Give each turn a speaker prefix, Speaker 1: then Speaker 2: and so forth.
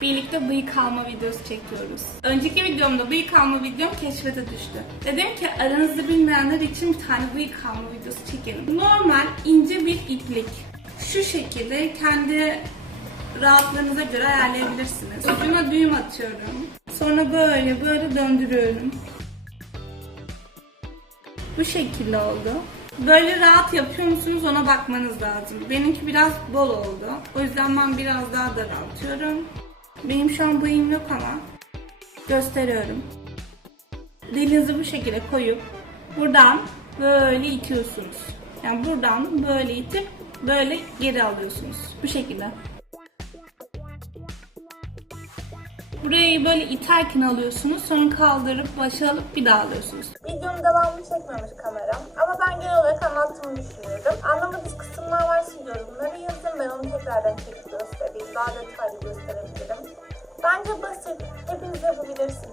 Speaker 1: Birlikte bıyık alma videosu çekiyoruz. Önceki videomda bıyık alma videom keşfete düştü. Dedim ki aranızda bilmeyenler için bir tane bıyık alma videosu çekelim. Normal ince bir iplik. Şu şekilde kendi rahatlığınıza göre ayarlayabilirsiniz. Ucuna düğüm atıyorum. Sonra böyle böyle döndürüyorum. Bu şekilde oldu. Böyle rahat yapıyor musunuz ona bakmanız lazım. Benimki biraz bol oldu. O yüzden ben biraz daha daraltıyorum. Benim şu an bıyığım yok ama gösteriyorum. Dilinizi bu şekilde koyup buradan böyle itiyorsunuz. Yani buradan böyle itip böyle geri alıyorsunuz. Bu şekilde. Burayı böyle iterken alıyorsunuz. Sonra kaldırıp başa alıp bir daha alıyorsunuz.
Speaker 2: Videonun devamını çekmemiş kameram. Ama ben genel olarak anlattığımı düşünüyorum. Anlamadığınız kısımlar varsa yorumlara yazın. Ben onu tekrardan çekip göstereyim. Daha detaylı gösterebilirim. mais avançados desenvolvedores